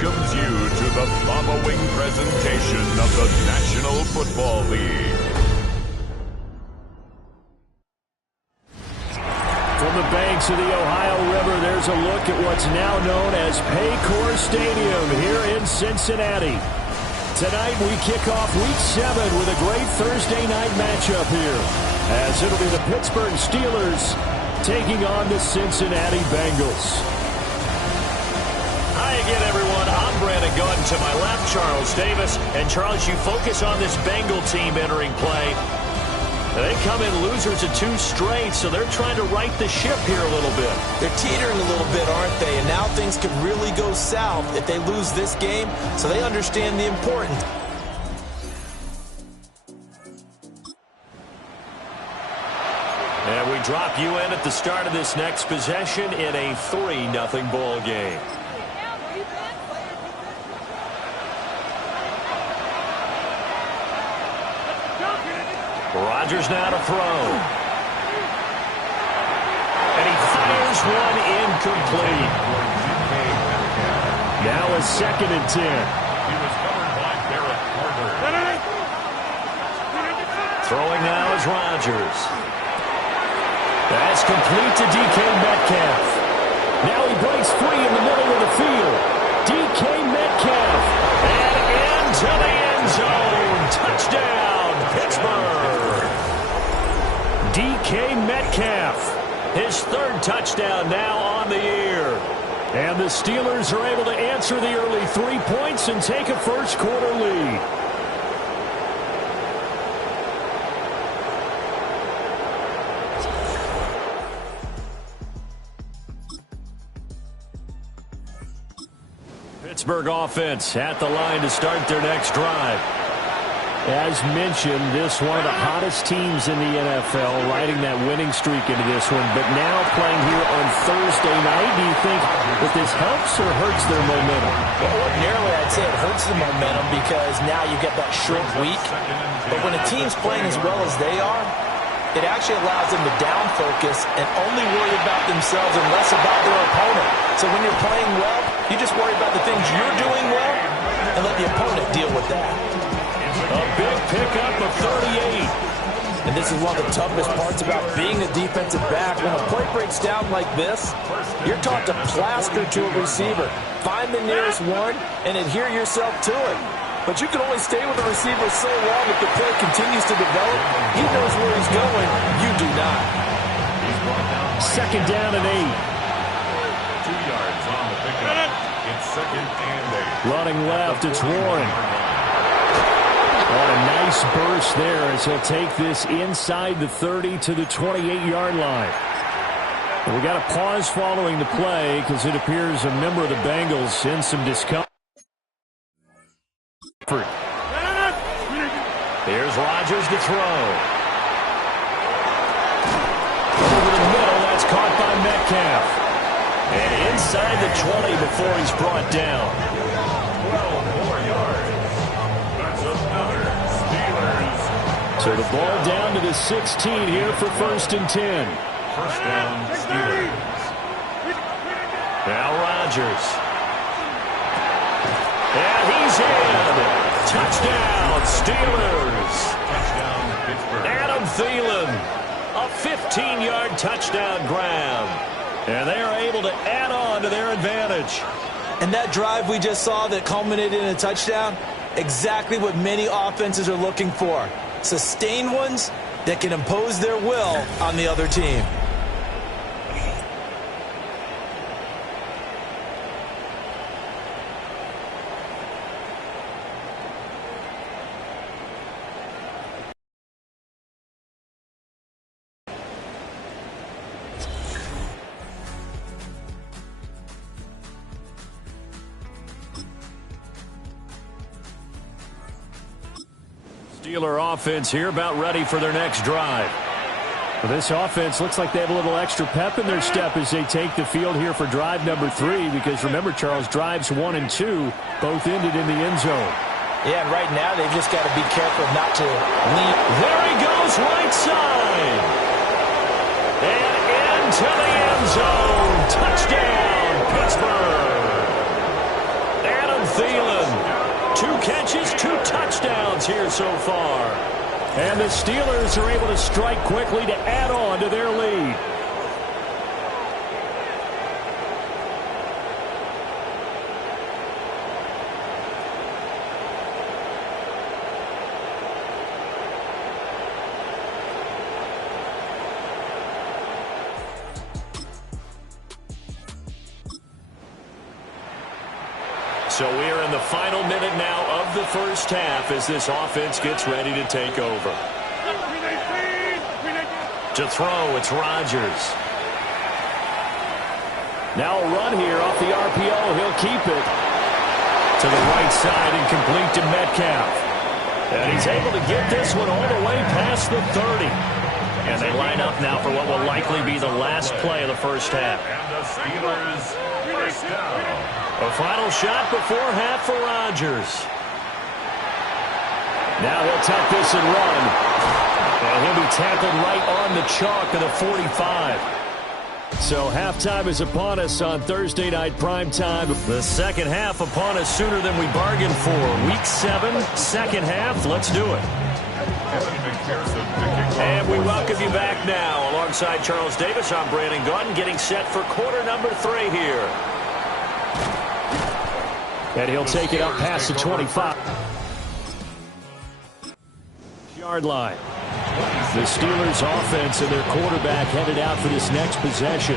Welcomes you to the following presentation of the National Football League. From the banks of the Ohio River, there's a look at what's now known as Paycor Stadium here in Cincinnati. Tonight we kick off Week 7 with a great Thursday night matchup here, as it'll be the Pittsburgh Steelers taking on the Cincinnati Bengals. Hi again, everyone. I'm Brandon Gaudin. To my left, Charles Davis. And Charles, you focus on this Bengal team entering play. They come in losers of 2 straight, so they're trying to right the ship here a little bit. They're teetering a little bit, aren't they? And now things could really go south if they lose this game, so they understand the importance. And we drop you in at the start of this next possession in a 3-0 ball game. Rodgers now to throw. And he fires one incomplete. Now a 2nd and 10. Throwing now is Rodgers. That's complete to DK Metcalf. Now he breaks free in the middle of the field. DK Metcalf. And into the end zone. Touchdown, Pittsburgh. DK Metcalf, his 3rd touchdown now on the year. And the Steelers are able to answer the early 3 points and take a first-quarter lead. Pittsburgh offense at the line to start their next drive. As mentioned, this one of the hottest teams in the NFL, riding that winning streak into this one, but now playing here on Thursday night. Do you think that this helps or hurts their momentum? Well, ordinarily, I'd say it hurts the momentum because now you get that short week. But when a team's playing as well as they are, it actually allows them to down focus and only worry about themselves and less about their opponent. So when you're playing well, you just worry about the things you're doing well and let the opponent deal with that. A big pickup of 38. And this is one of the toughest parts about being a defensive back. When a play breaks down like this, you're taught to plaster to a receiver. Find the nearest one and adhere yourself to it. But you can only stay with the receiver so long if the play continues to develop. He knows where he's going. You do not. 2nd down and 8. 2 yards on the pickup. It's 2nd and 8. Running left, it's Warren. Oh, a nice burst there as he'll take this inside the 30 to the 28-yard line. And we got a pause following the play because it appears a member of the Bengals in some discomfort. Here's Rodgers to throw. Over the middle, that's caught by Metcalf. And inside the 20 before he's brought down. 12 more yards. That's another Steelers. So the ball down to the 16 here for 1st and 10. First down, Steelers. Now Rodgers. And he's in. Touchdown, Steelers. Touchdown, Pittsburgh. Adam Thielen. A 15-yard touchdown grab. And they are able to add on to their advantage. And that drive we just saw that culminated in a touchdown, exactly what many offenses are looking for. Sustained ones that can impose their will on the other team. Steeler offense here about ready for their next drive. Well, this offense looks like they have a little extra pep in their step as they take the field here for drive number 3, because remember, Charles, drives 1 and 2 both ended in the end zone. Yeah, and right now they've just got to be careful not to lead. There he goes, right side. And into the end zone. Touchdown, Pittsburgh. Adam Thielen. 2 catches, 2 touchdowns here so far. And the Steelers are able to strike quickly to add on to their lead. So we're in the final minute now of the first half as this offense gets ready to take over. To throw, it's Rodgers. Now a run here off the RPO. He'll keep it to the right side and complete to Metcalf. And he's able to get this one all the way past the 30. And they line up now for what will likely be the last play of the first half. And the Steelers first down. A final shot before half for Rodgers. Now he'll tuck this and run. And he'll be tackled right on the chalk of the 45. So halftime is upon us on Thursday night primetime. The second half upon us sooner than we bargained for. Week 7, second half. Let's do it. And we welcome you back now. Alongside Charles Davis, I'm Brandon Gaudin, getting set for quarter number 3 here. And he'll take it up past the 25. Yard line. The Steelers offense and their quarterback headed out for this next possession.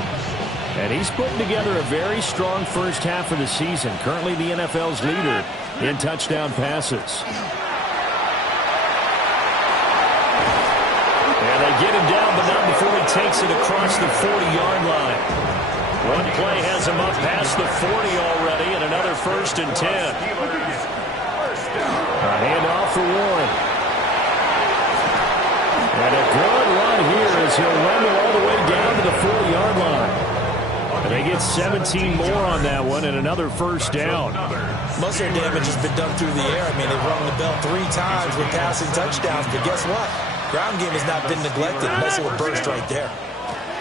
And he's putting together a very strong first half of the season. Currently the NFL's leader in touchdown passes. And they get him down, but not before he takes it across the 40-yard line. One play has him up past the 40 already, and another 1st and 10. A handoff for Warren. And a good run here as he'll run all the way down to the 40-yard line. And they get 17 more on that one and another 1st down. Most of their damage has been done through the air. I mean, they've rung the bell 3 times with passing touchdowns, but guess what? Ground game has not been neglected. Nice little burst right there.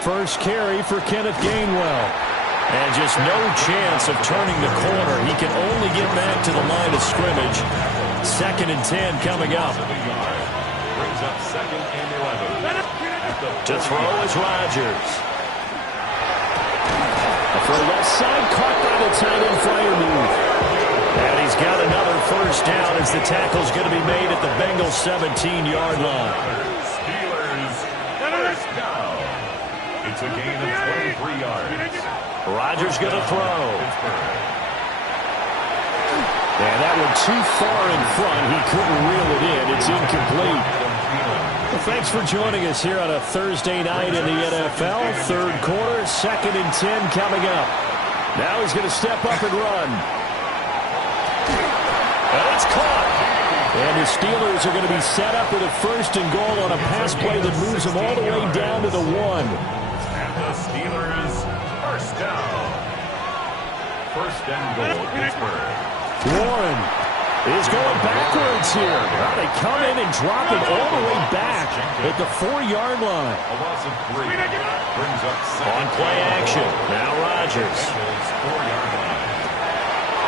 First carry for Kenneth Gainwell. And just no chance of turning the corner. He can only get back to the line of scrimmage. 2nd and 10 coming up. Brings up 2nd and 11. To throw is Rodgers. For the left side, caught by the tight end flyer move. And he's got another 1st down as the tackle's going to be made at the Bengals 17-yard line. Steelers first down. It's a gain of 23 yards. Rodgers going to throw. And that one too far in front. He couldn't reel it in. It's incomplete. Well, thanks for joining us here on a Thursday night in the NFL. 3rd quarter, 2nd and 10 coming up. Now he's going to step up and run. And it's caught. And the Steelers are going to be set up with a 1st and goal on a pass play that moves them all the way down to the 1. And the Steelers first down. 1st and goal, Pittsburgh. Warren is going backwards here. Well, they come in and drop it all the way back at the 4-yard line. A loss of 3. Brings up 2nd. On play action. Now Rodgers. 4-yard line.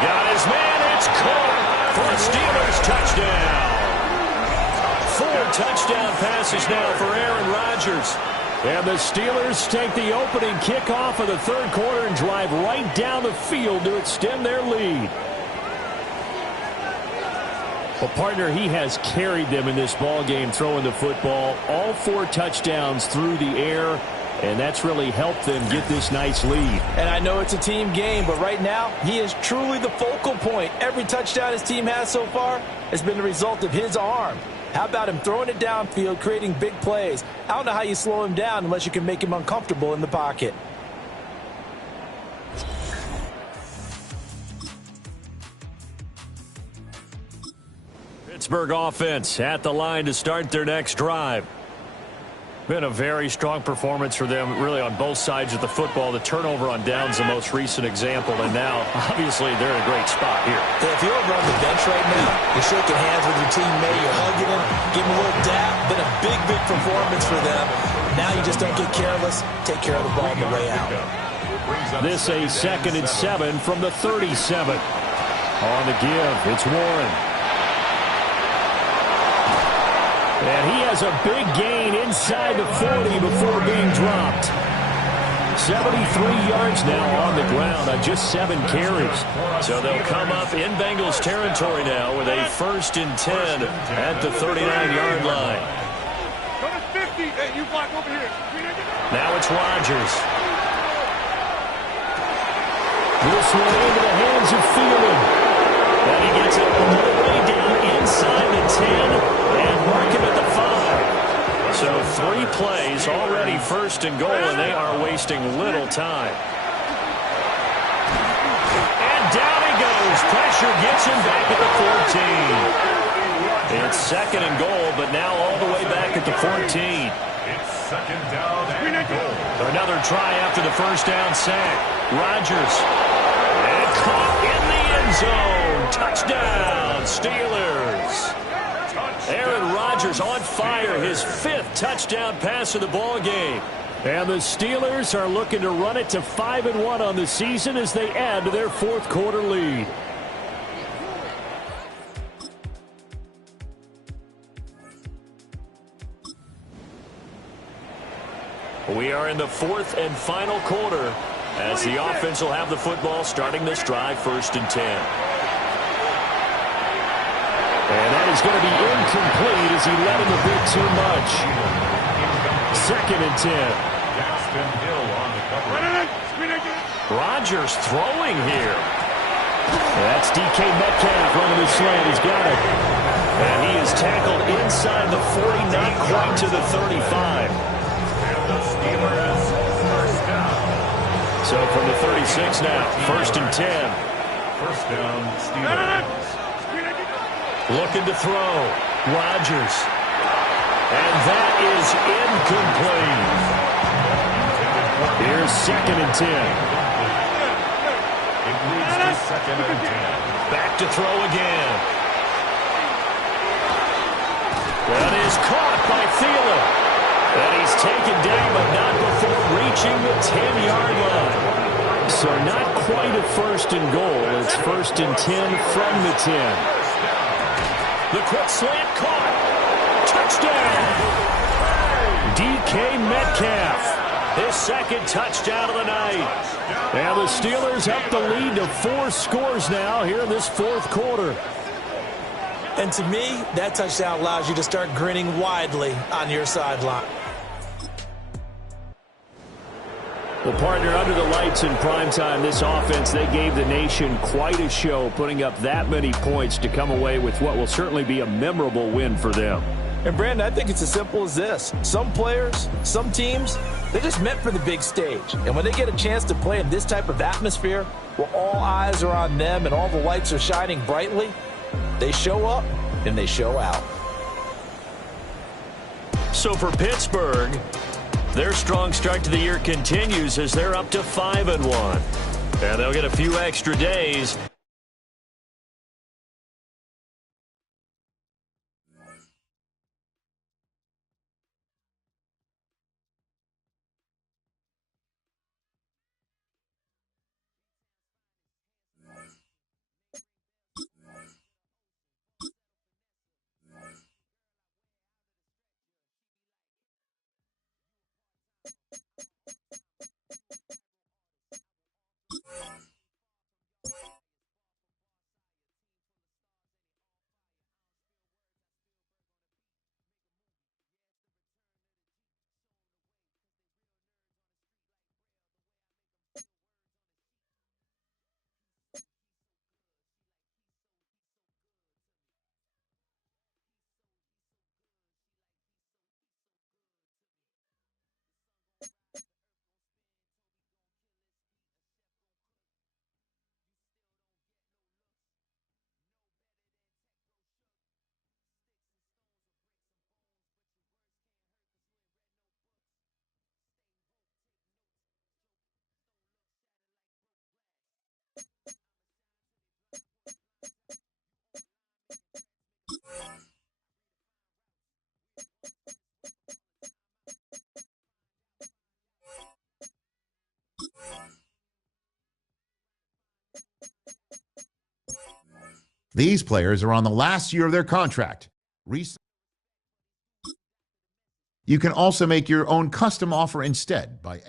Got his man. It's caught for a Steelers touchdown. 4 touchdown passes now for Aaron Rodgers. And the Steelers take the opening kickoff of the 3rd quarter and drive right down the field to extend their lead. Well, partner, he has carried them in this ball game throwing the football. All 4 touchdowns through the air, and that's really helped them get this nice lead. And I know it's a team game, but right now, he is truly the focal point. Every touchdown his team has so far has been the result of his arm. How about him throwing it downfield, creating big plays? I don't know how you slow him down unless you can make him uncomfortable in the pocket. Pittsburgh offense at the line to start their next drive. Been a very strong performance for them, really, on both sides of the football. The turnover on downs, the most recent example, and now, obviously, they're in a great spot here. If you're over on the bench right now, you're shaking hands with your teammate, you're hugging him, giving him a little dap. Been a big, big performance for them. Now you just don't get careless. Take care of the ball on the way out. This a 2nd and 7 from the 37. On the give, it's Warren. And he has a big gain inside the 40 before being dropped. 73 yards now on the ground on just 7 carries. So they'll come up in Bengals territory now with a 1st and 10 at the 39-yard line. Now it's Rodgers. This one into the hands of Thielen. And he gets it all the way down inside the 10 and mark him at the 5. So 3 plays, already 1st and goal, and they are wasting little time. And down he goes. Pressure gets him back at the 14. It's 2nd and goal, but now all the way back at the 14. It's 2nd down and goal. Another try after the 1st down sack. Rodgers. And caught in the end zone. Touchdown, Steelers. Aaron Rodgers on fire, his 5th touchdown pass of the ball game. And the Steelers are looking to run it to 5-1 on the season as they add to their 4th quarter lead. We are in the 4th and final quarter as the offense will have the football starting this drive, 1st and 10. And that is going to be incomplete as he let him a bit too much. 2nd and 10. Gaston Hill on the cover. Rodgers throwing here. That's DK Metcalf running the slant. He's got it. And he is tackled inside the 40, not quite to the 35. And the Steelers first down. So from the 36 now, 1st and 10. First down, Steelers. Looking to throw. Rodgers. And that is incomplete. Here's 2nd and 10. It leads to 2nd and 10. Back to throw again. That is caught by Thielen. And he's taken down, but not before reaching the 10-yard line. So not quite a 1st and goal. It's 1st and 10 from the 10. The quick slant caught. Touchdown. DK Metcalf. His 2nd touchdown of the night. And the Steelers up the lead to 4 scores now here in this 4th quarter. And to me, that touchdown allows you to start grinning widely on your sideline. Well, partner, under the lights in primetime, this offense, they gave the nation quite a show, putting up that many points to come away with what will certainly be a memorable win for them. And, Brandon, I think it's as simple as this. Some players, some teams, they're just meant for the big stage. And when they get a chance to play in this type of atmosphere, where all eyes are on them and all the lights are shining brightly, they show up and they show out. So for Pittsburgh, their strong start to the year continues as they're up to 5-1. And they'll get a few extra days. These players are on the last year of their contract. You can also make your own custom offer instead by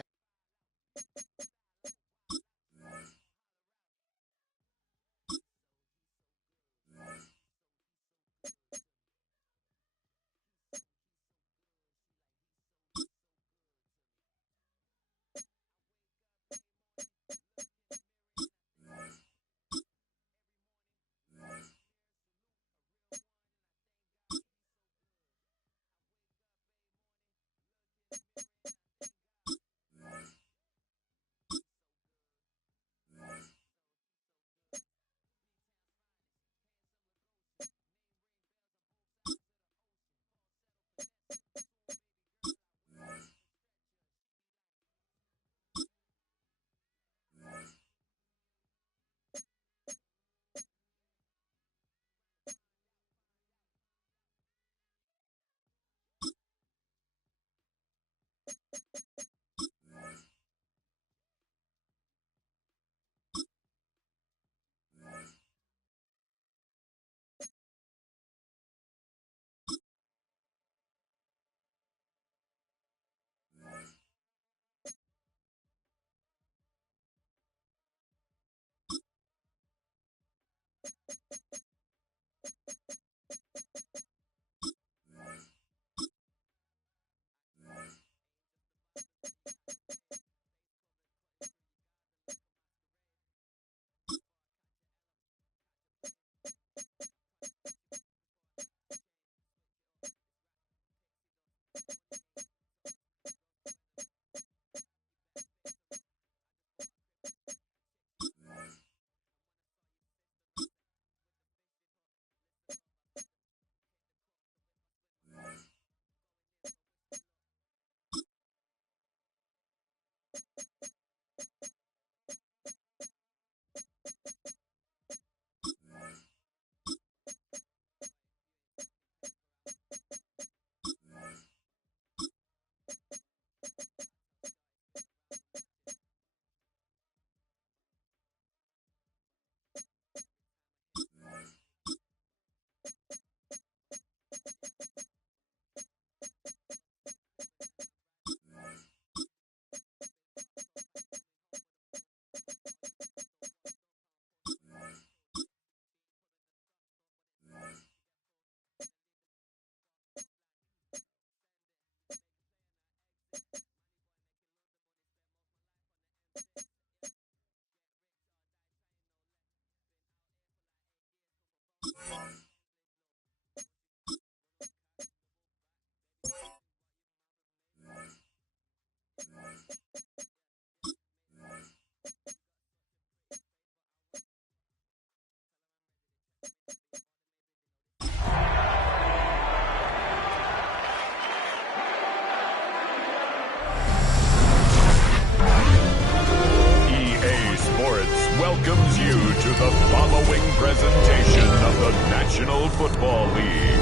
welcomes you to the following presentation of the National Football League.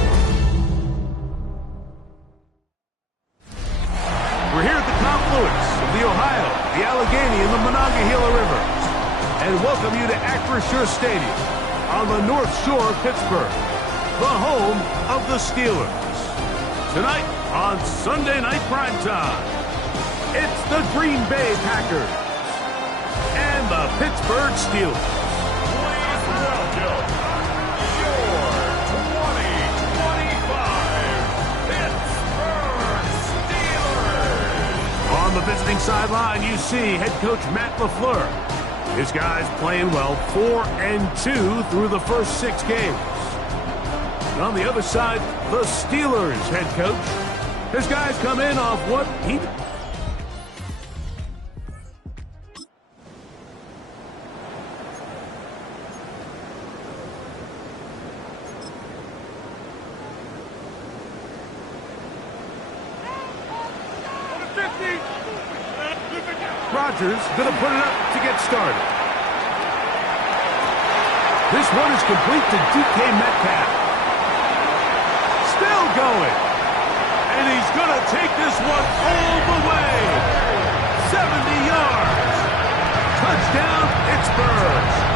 We're here at the confluence of the Ohio, the Allegheny, and the Monongahela Rivers, and welcome you to Acrisure Stadium on the North Shore of Pittsburgh, the home of the Steelers. Tonight on Sunday Night Primetime, it's the Green Bay Packers and the Pittsburgh Steelers. Please welcome your 2025 Pittsburgh Steelers. On the visiting sideline, you see head coach Matt LaFleur. His guys playing well, 4-2 through the first 6 games. And on the other side, the Steelers head coach. His guys come in off what he... Rodgers going to put it up to get started. This one is complete to DK Metcalf. Still going. And he's going to take this one all the way. 70 yards. Touchdown, Pittsburgh.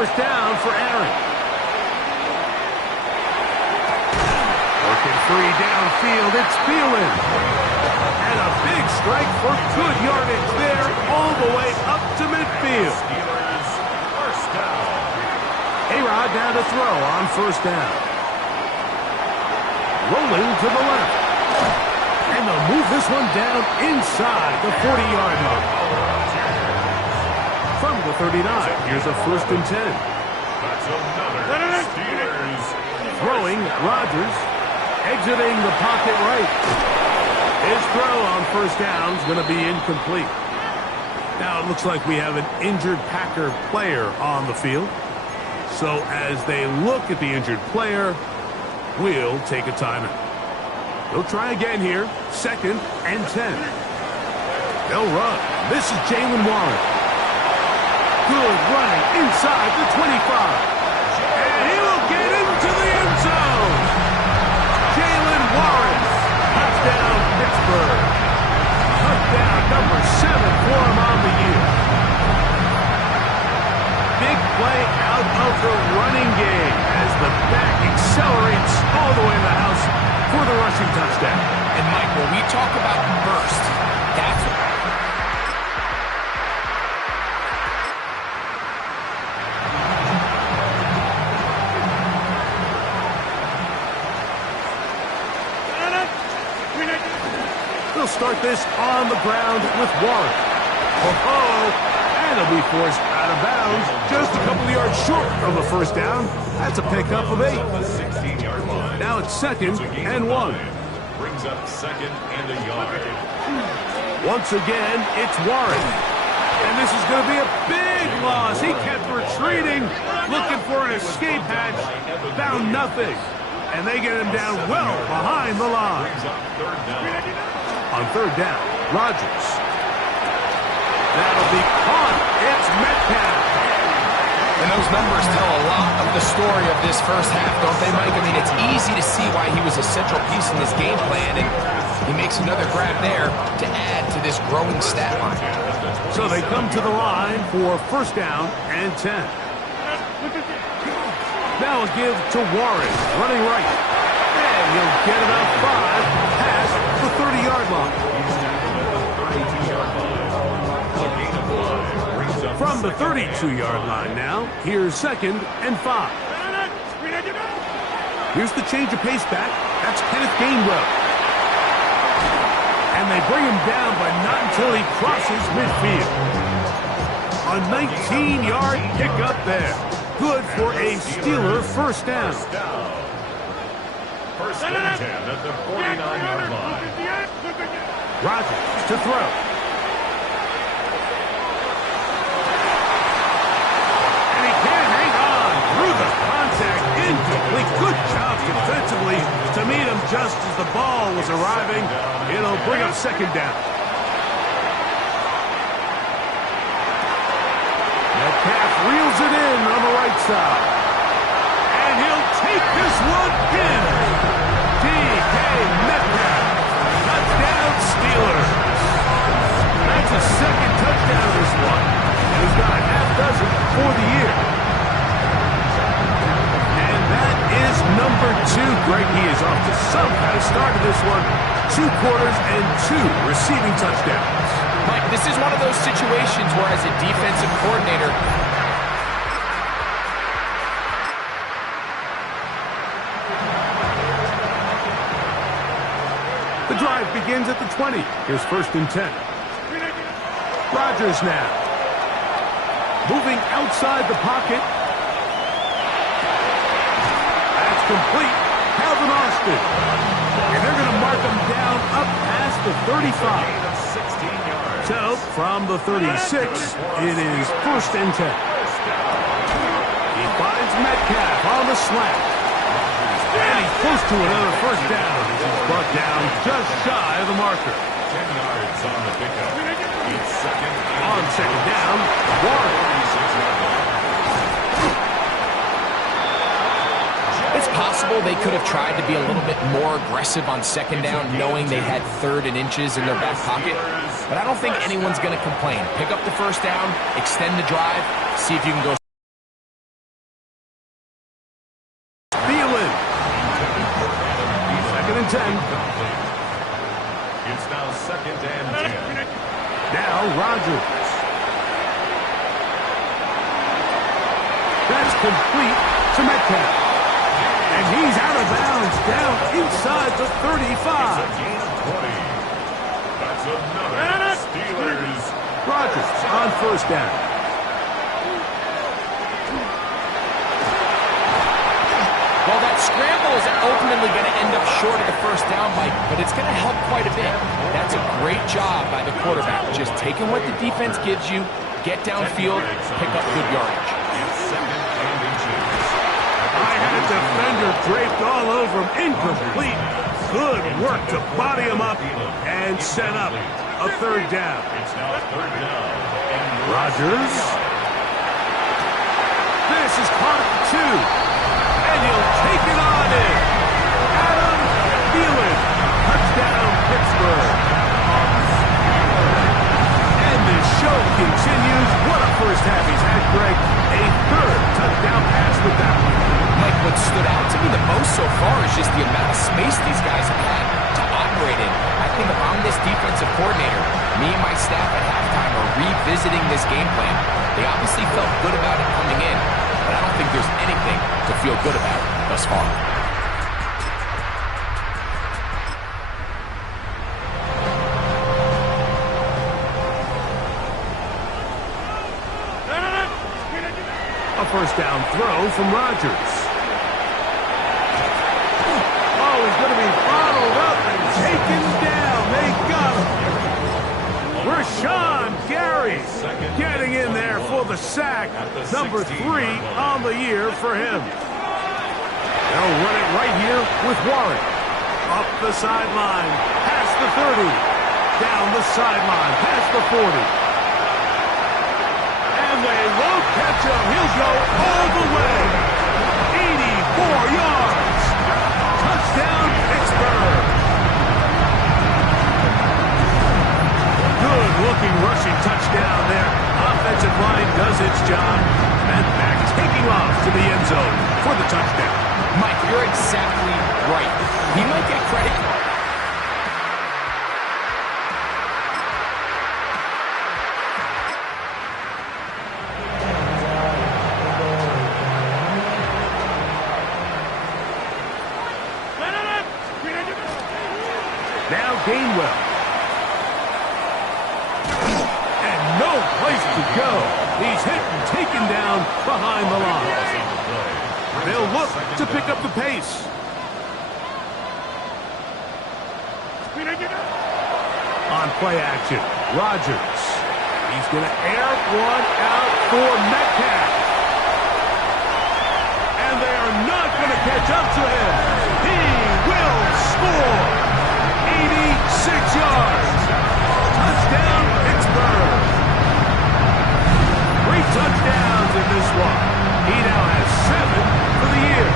first down for Aaron. Working free downfield, it's Thielen. And a big strike for good yardage there, all the way up to midfield. A-Rod down to throw on first down. Rolling to the left. And they'll move this one down inside the 40-yard line. From the 39, here's a 1st and 10. Throwing, Rodgers. Exiting the pocket right. His throw on first down is going to be incomplete. Now it looks like we have an injured Packer player on the field. So as they look at the injured player, we'll take a timeout. They'll try again here. 2nd and 10. They'll run. This is Jaylen Warren. Good running inside the 25. And he will get into the end zone. Jaylen Warren. Touchdown, Pittsburgh. Touchdown number 7 for him on the year. Big play out of the running game as the back accelerates all the way to the house for the rushing touchdown. And Mike, when we talk about burst, that's what... They'll start this on the ground with Warren. And he'll be forced out of bounds just a couple of yards short of the first down. That's a pickup of 8. Now it's 2nd and 1. Brings up 2nd and a yard. Once again, it's Warren. And this is going to be a big loss. He kept retreating, looking for an escape hatch. Found nothing. And they get him down well behind the line. On 3rd down, Rodgers. That'll be caught. It's Metcalf. And those numbers tell a lot of the story of this first half, don't they, Mike? I mean, it's easy to see why he was a central piece in this game plan, and he makes another grab there to add to this growing stat line. So they come to the line for 1st down and 10. Now a give to Warren, running right. And he'll get about 5 past the 30-yard line. From the 32-yard line now, here's 2nd and 5. Here's the change of pace back. That's Kenneth Gainwell. And they bring him down, but not until he crosses midfield. A 19-yard pickup there. Good for a Steeler 1st down. 1st and 10 at the 49-yard line. Rodgers to throw. And he can't hang on through the contact. Incomplete. Good job defensively to meet him just as the ball was arriving. It'll bring up 2nd down. Metcalf reels it in on the right side. And he'll take this one in. D.K. Metcalf. Touchdown Steelers. That's a 2nd touchdown of this one. And he's got a half dozen for the year. And that is number 2. Greg, he is off to some kind of start of this one. 2 quarters and 2 receiving touchdowns. Mike, this is one of those situations where as a defensive coordinator, the drive begins at the 20. Here's 1st and 10. Rodgers now. Moving outside the pocket. That's complete. Calvin Austin. And they're going to mark him down up past the 35. So, from the 36, it is 1st and 10. He finds Metcalf on the slant. And he's close to another 1st down. He's brought down just shy of the marker. 10 yards on the pickup. On 2nd down, Warren. it's possible they could have tried to be a little bit more aggressive on 2nd down, knowing they had 3rd and inches in their back pocket. But I don't think anyone's going to complain. Pick up the 1st down, extend the drive, see if you can go now Rodgers. That's complete to Metcalf. And he's out of bounds, down inside the 35. That's another Steelers. Rodgers on first down. Well, that scramble is ultimately going to end up short of the first down, Mike, but it's going to help quite a bit. That's a great job by the quarterback, just taking what the defense gives you, get downfield, pick up good yardage. I had a defender draped all over him, incomplete. Good work to body him up and set up a third down. Rodgers. This is caught at 2. And he'll take it on in. Adam Thielen. Touchdown, Pittsburgh. And the show continues. What a first half he's had, Greg. A third touchdown pass with that one. Mike, what stood out to me the most so far is just the amount of space these guys have had to operate in. I think if I'm this defensive coordinator, me and my staff at halftime are revisiting this game plan. They obviously felt good about it coming in, but I don't think there's anything to feel good about thus far. A first down throw from Rodgers. Oh, he's going to be bottled up and taken down. They got him. Rashawn Gary getting in there for the sack. Number 3 on the year for him. They'll run it right here with Warren. Up the sideline, past the 30. Down the sideline, past the 40. And they won't catch him. He'll go all the way. 84 yards. Touchdown, Pittsburgh. Good-looking rushing touchdown there. Offensive line does its job. And back taking off to the end zone for the touchdown. Mike, you're exactly right. He might get credit. Now Gainwell. And no place to go. He's hit and taken down behind the line. They'll look to pick up the pace. On play action, Rodgers. He's going to air one out for Metcalf. And they are not going to catch up to him. He will score. 86 yards. Touchdown, Pittsburgh. 3 touchdowns in this one. He now has 7 for the year.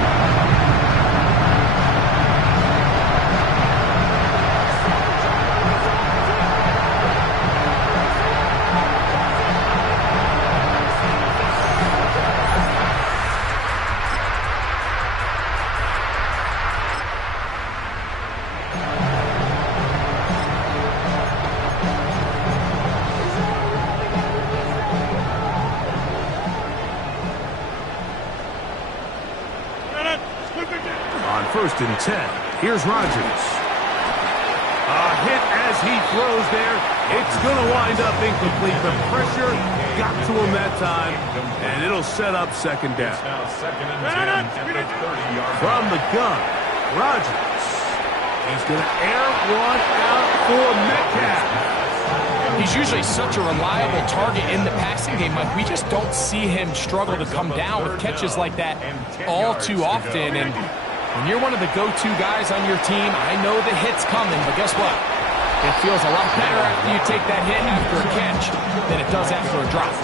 First and 10. Here's Rodgers. A hit as he throws there. It's going to wind up incomplete. The pressure got to him that time, and it'll set up second down. From the gun, Rodgers. He's going to air one out for Metcalf. He's usually such a reliable target in the passing game, Mike. We just don't see him struggle to come down with catches like that all too often. And when you're one of the go-to guys on your team, I know the hit's coming, but guess what? It feels a lot better after you take that hit after a catch than it does after a drop.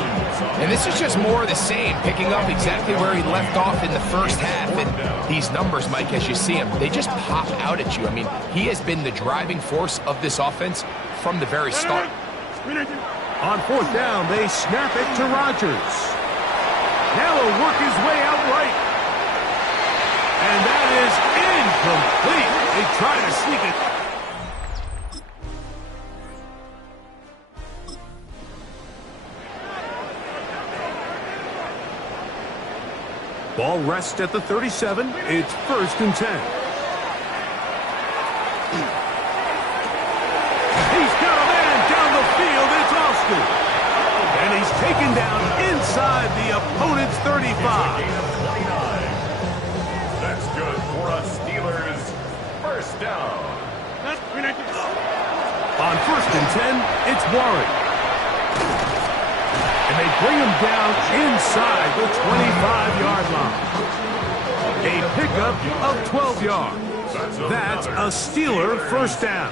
And this is just more of the same, picking up exactly where he left off in the first half. And these numbers, Mike, as you see them, they just pop out at you. I mean, he has been the driving force of this offense from the very start. On fourth down, they snap it to Rodgers. Now he'll work his way out right. And that is incomplete. They try to sneak it. Ball rests at the 37. It's 1st and 10. He's got a man down the field. It's Austin. And he's taken down inside the opponent's 35. That's good for a Steelers first down. On 1st and 10, it's Warren. And they bring him down inside the 25-yard line. A pickup of 12 yards. That's a Steeler first down.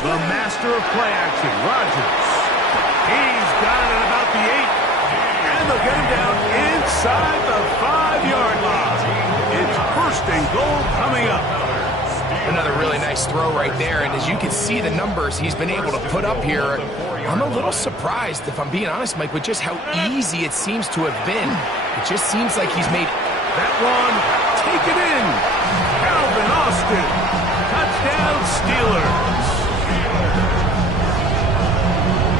The master of play action, Rodgers. He's got it at about the 8. And they'll get him down inside the 5-yard line. It's 1st and goal coming up. Another really nice throw right there, and as you can see the numbers he's been able to put up here, I'm a little surprised, if I'm being honest, Mike, with just how easy it seems to have been. It just seems like he's made that one taken in. Calvin Austin, touchdown Steelers.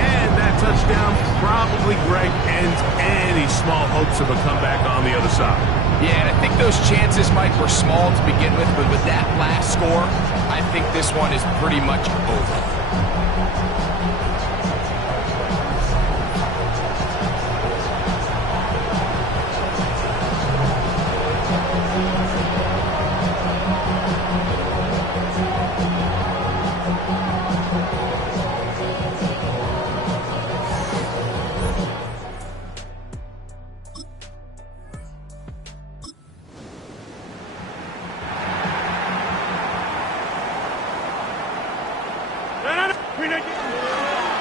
And that touchdown probably, Greg, ends any small hopes of a comeback on the other side. Yeah, and I think those chances, Mike, were small to begin with, but with that last score, I think this one is pretty much over.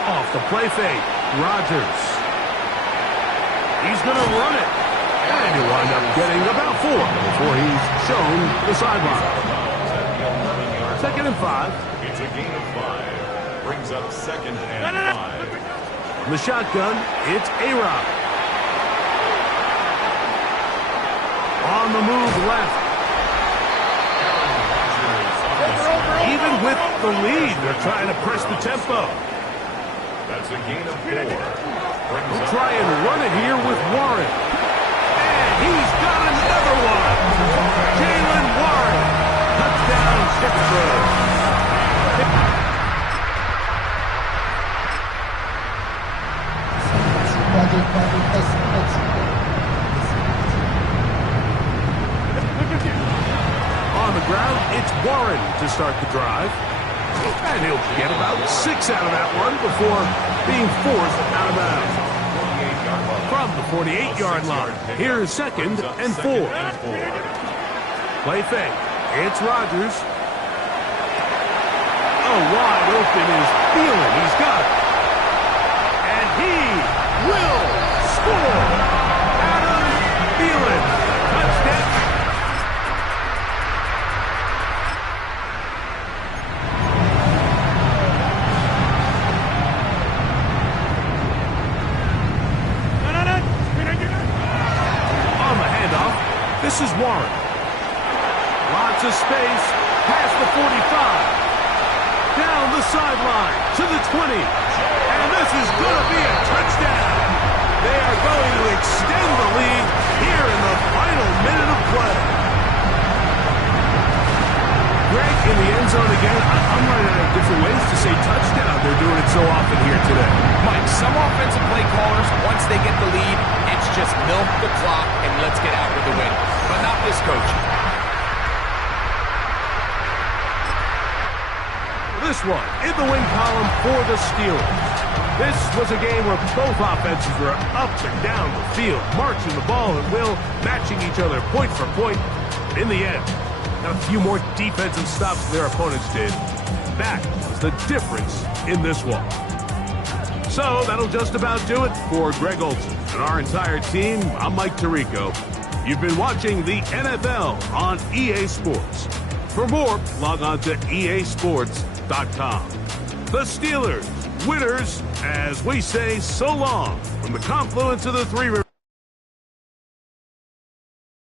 Off the play fake, Rodgers. He's going to run it. And he'll wind up getting about 4 before he's shown the sideline. 2nd and 5. It's a gain of 5. Brings up 2nd and 5. The shotgun, it's A-Rod. On the move left. Even with the lead, they're trying to press the tempo. That's a gain of 4. We'll try and run it here with Warren. And he's got another one. Jaylen Warren. Touchdown, Pittsburgh. On the ground, it's Warren to start the drive. And he'll get about 6 out of that one before being forced out of bounds. From the 48-yard line, here's 2nd and 4. Play fake. It's Rodgers. Oh, wide open is Thielen. He's got it. And he will score. Adam Thielen. Touchdown. This is Warren. Lots of space. Past the 45. Down the sideline to the 20. And this is going to be a touchdown. They are going to extend the lead here in the final minute of play. Greg, in the end zone again. I'm running out of different ways to say touchdown. They're doing it so often here today. Mike, some offensive play callers, once they get the lead, it's just milk the clock and let's get out with the win. But not this coach. This one in the win column for the Steelers. This was a game where both offenses were up and down the field, marching the ball at will, matching each other point for point. In the end, a few more defensive stops than their opponents did. That was the difference in this one. So that'll just about do it for Greg Olsen and our entire team. I'm Mike Tirico. You've been watching the NFL on EA Sports. For more, log on to easports.com. The Steelers, winners, as we say so long from the confluence of the Three Rivers.